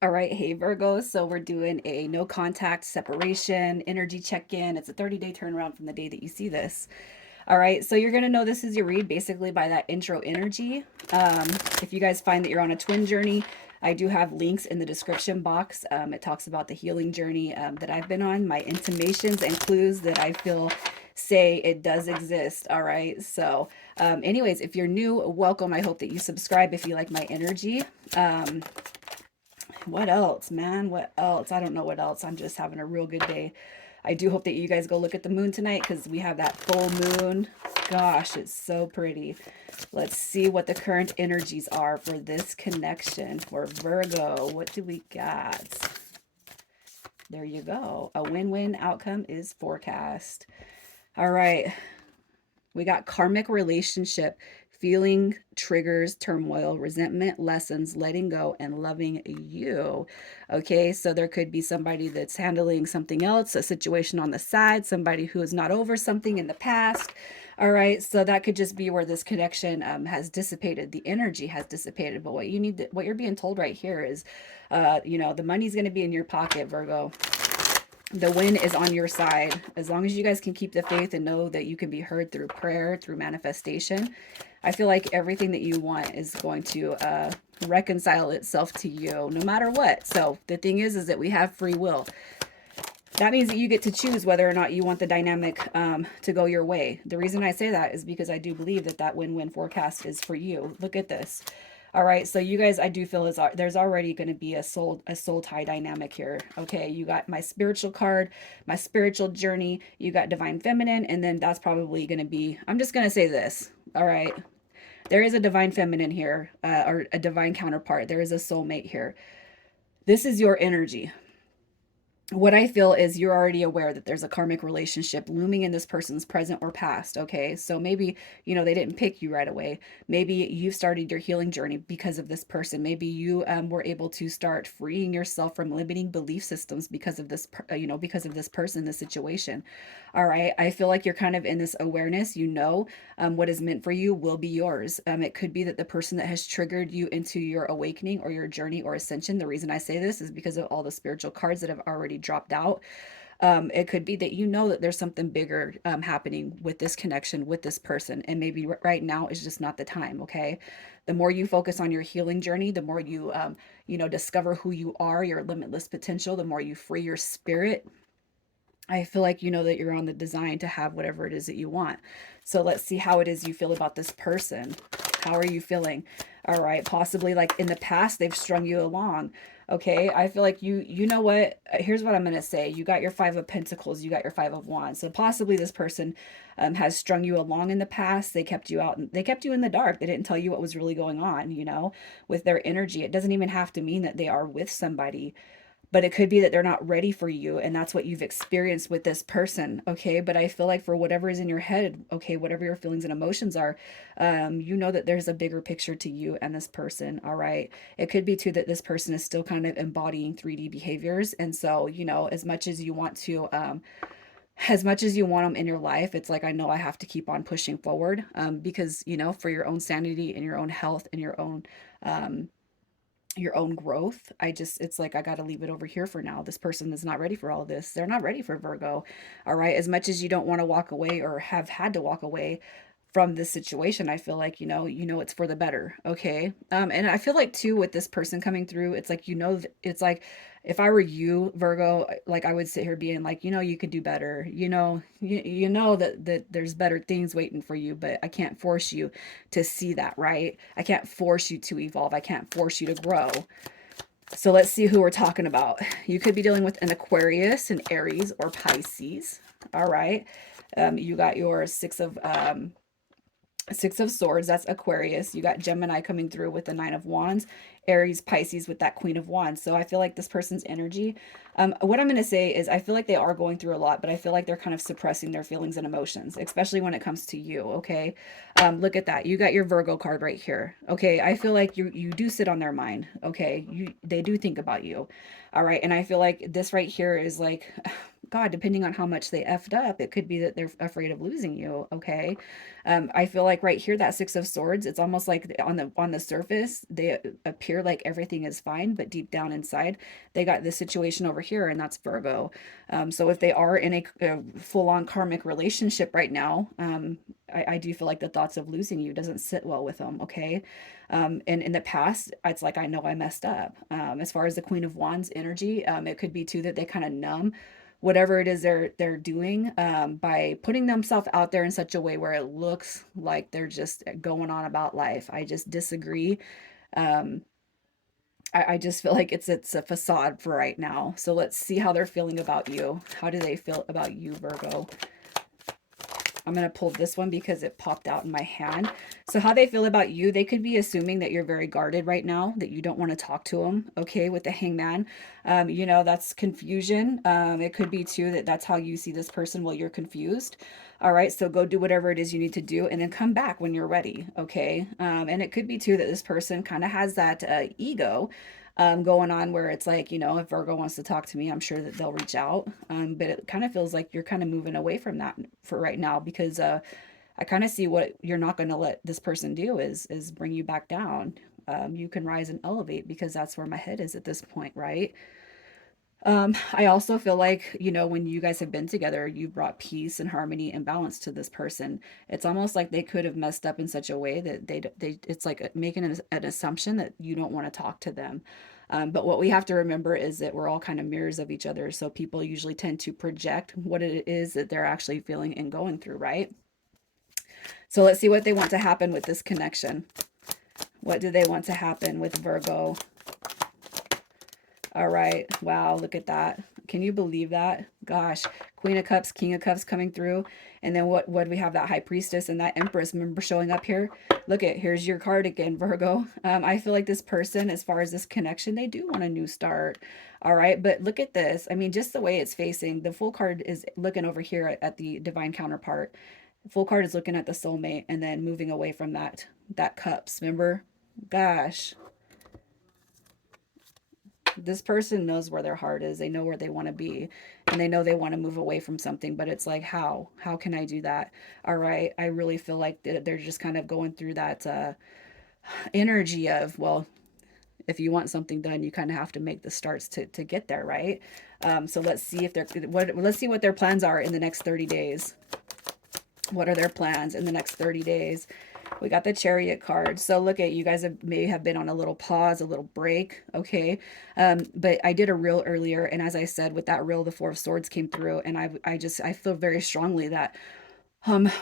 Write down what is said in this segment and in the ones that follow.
All right, hey Virgo. So we're doing a no contact separation energy check-in. It's a 30-day turnaround from the day that you see this. All right, so you're gonna know this is your read basically by that intro energy. If you guys find that you're on a twin journey, I do have links in the description box. It talks about the healing journey that I've been on, my intimations and clues that I feel say it does exist. All right, so anyways, if you're new, welcome. I hope that you subscribe if you like my energy. What else, man? What else? I don't know what else. I'm just having a real good day. I do hope that you guys go look at the moon tonight because we have that full moon. Gosh, it's so pretty. Let's see what the current energies are for this connection for Virgo. What do we got? There you go. A win-win outcome is forecast. All right. We got karmic relationship, feeling triggers, turmoil, resentment, lessons, letting go, and loving you. Okay, so there could be somebody that's handling something else, a situation on the side, somebody who is not over something in the past. All right, so that could just be where this connection has dissipated. The energy has dissipated. But what you need, what you're being told right here is, the money's going to be in your pocket, Virgo. The win is on your side. As long as you guys can keep the faith and know that you can be heard through prayer, through manifestation, I feel like everything that you want is going to reconcile itself to you no matter what. So the thing is that we have free will. That means that you get to choose whether or not you want the dynamic to go your way. The reason I say that is because I do believe that that win-win forecast is for you. Look at this. All right, so you guys, I do feel is there's already going to be a soul tie dynamic here. Okay, you got my spiritual card, my spiritual journey. You got divine feminine, and then that's probably going to be. I'm just going to say this. All right, there is a divine feminine here, or a divine counterpart. There is a soulmate here. This is your energy. What I feel is you're already aware that there's a karmic relationship looming in this person's present or past. Okay. So maybe, they didn't pick you right away. Maybe you started your healing journey because of this person. Maybe you were able to start freeing yourself from limiting belief systems because of this, because of this person, this situation. All right. I feel like you're kind of in this awareness, what is meant for you will be yours. It could be that the person that has triggered you into your awakening or your journey or ascension. The reason I say this is because of all the spiritual cards that have already dropped out. It could be that that there's something bigger happening with this connection with this person, and maybe right now is just not the time. Okay, the more you focus on your healing journey, the more discover who you are, your limitless potential, the more you free your spirit. I feel like you know that you're on the design to have whatever it is that you want. So let's see how it is you feel about this person. How are you feeling? All right, possibly like in the past they've strung you along. Okay, I feel like you know what? Here's what I'm gonna say. You got your 5 of Pentacles, you got your 5 of Wands. So possibly this person has strung you along in the past. They kept you out, and they kept you in the dark. They didn't tell you what was really going on. With their energy. It doesn't even have to mean that they are with somebody, but it could be that they're not ready for you, and that's what you've experienced with this person. Okay, but I feel like for whatever is in your head, okay, whatever your feelings and emotions are, you know that there's a bigger picture to you and this person. All right, it could be too that this person is still kind of embodying 3D behaviors, and so as much as you want to as much as you want them in your life, it's like, I know I have to keep on pushing forward, because for your own sanity and your own health and um your own growth. It's like, I got to leave it over here for now. This person is not ready for all this. They're not ready for Virgo. All right. As much as you don't want to walk away or have had to walk away from this situation, I feel like, it's for the better. Okay. And I feel like too, with this person coming through, it's like, it's like, if I were you, Virgo, like I would sit here being like, you could do better. You know that there's better things waiting for you, but I can't force you to see that, right? I can't force you to evolve. I can't force you to grow. So let's see who we're talking about. You could be dealing with an Aquarius, an Aries, or Pisces. All right. You got your Six of Swords, that's Aquarius. You got Gemini coming through with the Nine of Wands, Aries, Pisces with that Queen of Wands. So I feel like this person's energy, what I'm going to say is I feel like they are going through a lot, but I feel like they're kind of suppressing their feelings and emotions, especially when it comes to you. Okay. Look at that. You got your Virgo card right here. Okay. I feel like you do sit on their mind. Okay. They do think about you. All right. And I feel like this right here is like, God, depending on how much they effed up, it could be that they're afraid of losing you. Okay. I feel like right here, that Six of Swords, it's almost like on the surface, they appear like everything is fine, but deep down inside, they got this situation over here, and that's Virgo. So if they are in a full-on karmic relationship right now, I do feel like the thoughts of losing you doesn't sit well with them. Okay. And in the past, it's like, I know I messed up. As far as the Queen of Wands energy, it could be too that they kind of numb whatever it is they're doing, by putting themselves out there in such a way where it looks like they're just going on about life. I just disagree. Um, I just feel like it's a facade for right now. So let's see how they're feeling about you. How do they feel about you, Virgo? I'm going to pull this one because it popped out in my hand. So how they feel about you, they could be assuming that you're very guarded right now, that you don't want to talk to them. Okay, with the Hangman, you know, that's confusion. It could be too that that's how you see this person while you're confused. All right, so go do whatever it is you need to do and then come back when you're ready. Okay, and it could be too that this person kind of has that ego going on where it's like, you know, if Virgo wants to talk to me, I'm sure that they'll reach out. But it kind of feels like you're kind of moving away from that for right now because I kind of see what you're not going to let this person do is bring you back down. You can rise and elevate because that's where my head is at this point, right? I also feel like, you know, when you guys have been together, you brought peace and harmony and balance to this person. It's almost like they could have messed up in such a way that it's like making an assumption that you don't want to talk to them. But what we have to remember is that we're all kind of mirrors of each other. So people usually tend to project what it is that they're actually feeling and going through, right? So let's see what they want to happen with this connection. What do they want to happen with Virgo? All right. Wow, look at that. Can you believe that? Gosh, Queen of Cups, King of Cups coming through. And then what do we have? That High Priestess and that Empress, remember, showing up here? Look at, here's your card again, Virgo. I feel like this person, as far as this connection, they do want a new start. All right, but look at this. I mean, just the way it's facing. The full card is looking over here at the divine counterpart. Full card is looking at the soulmate and then moving away from that cups, remember? Gosh, this person knows where their heart is. They know where they want to be and they know they want to move away from something, but it's like, how can I do that? All right. I really feel like they're just kind of going through that energy of, well, if you want something done, you kind of have to make the starts to get there. Right. So let's see if let's see what their plans are in the next 30 days. What are their plans in the next 30 days? We got the Chariot card. So look at, you guys may have been on a little pause, a little break. Okay. But I did a reel earlier. And as I said, with that reel, the Four of Swords came through. And I feel very strongly that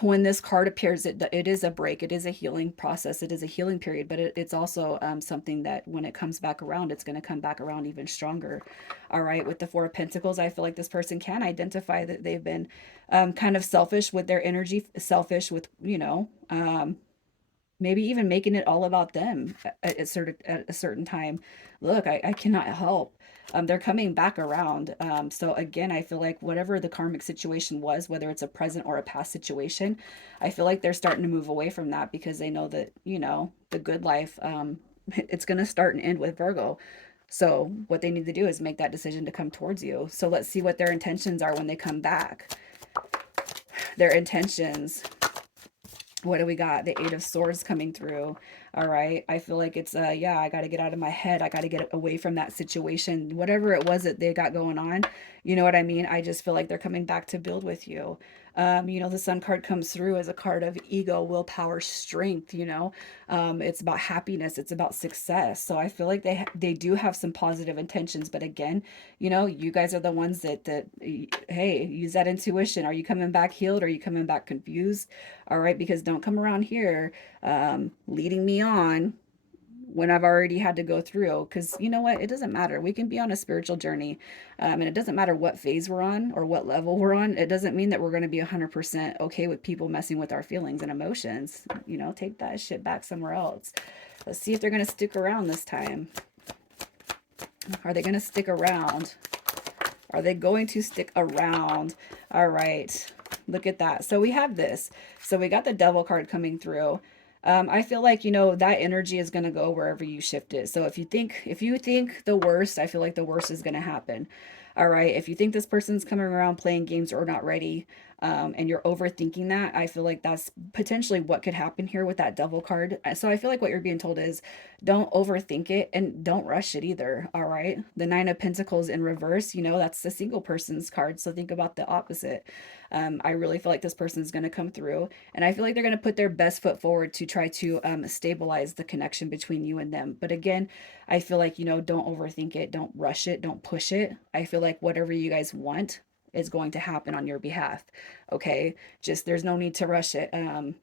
when this card appears, it is a break. It is a healing process. It is a healing period, but it's also something that when it comes back around, it's going to come back around even stronger. All right. With the Four of Pentacles, I feel like this person can identify that they've been kind of selfish with their energy, selfish with, you know, maybe even making it all about them at a certain time. Look, I cannot help. They're coming back around. So again, I feel like whatever the karmic situation was, whether it's a present or a past situation, I feel like they're starting to move away from that because they know that, you know, the good life, it's going to start and end with Virgo. So what they need to do is make that decision to come towards you. So let's see what their intentions are when they come back. Their intentions. What do we got? The Eight of Swords coming through. All right. I feel like it's, yeah, I got to get out of my head. I got to get away from that situation. Whatever it was that they got going on, you know what I mean? I just feel like they're coming back to build with you. You know, the Sun card comes through as a card of ego, willpower, strength, you know. It's about happiness. It's about success. So I feel like they do have some positive intentions. But again, you know, you guys are the ones that, hey, use that intuition. Are you coming back healed? Are you coming back confused? All right, because don't come around here leading me on when I've already had to go through. Because you know what? It doesn't matter. We can be on a spiritual journey. And it doesn't matter what phase we're on or what level we're on. It doesn't mean that we're going to be 100% okay with people messing with our feelings and emotions. You know, take that shit back somewhere else. Let's see if they're going to stick around this time. Are they going to stick around? Are they going to stick around? All right. Look at that. So we have this. So we got the Devil card coming through. I feel like, you know, that energy is going to go wherever you shift it. So if you think the worst, I feel like the worst is going to happen. All right. If you think this person's coming around playing games or not ready, and you're overthinking that, I feel like that's potentially what could happen here with that devil card. So I feel like what you're being told is don't overthink it and don't rush it either. All right. The Nine of Pentacles in reverse, that's the single person's card. So think about the opposite. I really feel like this person is going to come through, and I feel like they're going to put their best foot forward to try to stabilize the connection between you and them. But again, I feel like, don't overthink it, don't rush it, don't push it. I feel like whatever you guys want is going to happen on your behalf. Okay. Just there's no need to rush it. I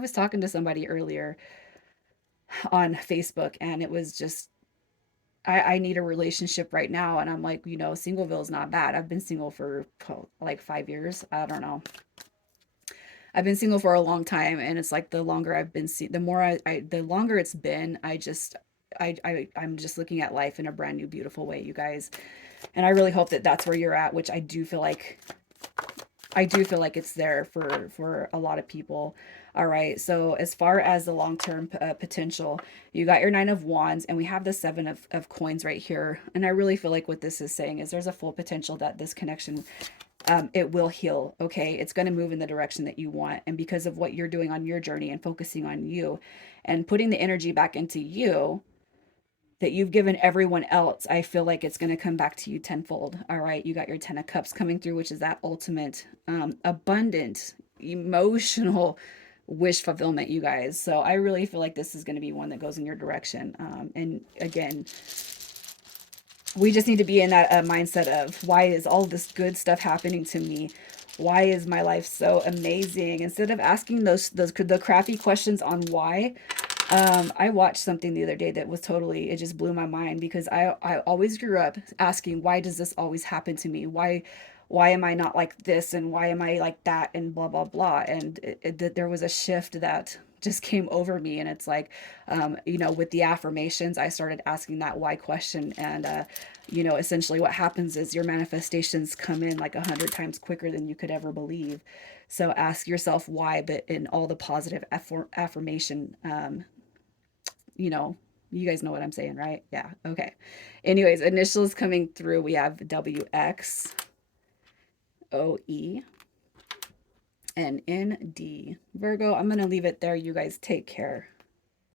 was talking to somebody earlier on Facebook, and it was just, I need a relationship right now. And I'm like, Singleville is not bad. I've been single for like 5 years. I don't know. I've been single for a long time, and it's like the longer I've been, the more the longer it's been, I'm just looking at life in a brand new, beautiful way, you guys. And I really hope that that's where you're at, which I do feel like it's there for a lot of people. All right. So as far as the long-term potential, you got your Nine of Wands, and we have the Seven of Coins right here. And I really feel like what this is saying is there's a full potential that this connection, it will heal. Okay. It's going to move in the direction that you want. And because of what you're doing on your journey and focusing on you and putting the energy back into you, that you've given everyone else, I feel like it's going to come back to you tenfold. All right. You got your 10 of Cups coming through, which is that ultimate, abundant, emotional wish fulfillment, you guys. So I really feel like this is going to be one that goes in your direction. And again, we just need to be in that mindset of, why is all this good stuff happening to me? Why is my life so amazing? Instead of asking those the crappy questions on why. I watched something the other day that was totally, it just blew my mind, because I always grew up asking, why does this always happen to me? Why am I not like this? And why am I like that? And blah, blah, blah. And there was a shift that just came over me. And it's like, with the affirmations, I started asking that why question. And, essentially what happens is your manifestations come in like 100 times quicker than you could ever believe. So ask yourself why, but in all the positive affirmation, you know, you guys know what I'm saying, right? Yeah. Okay. Anyways, initials coming through. We have WXOE and ND. Virgo, I'm going to leave it there. You guys take care.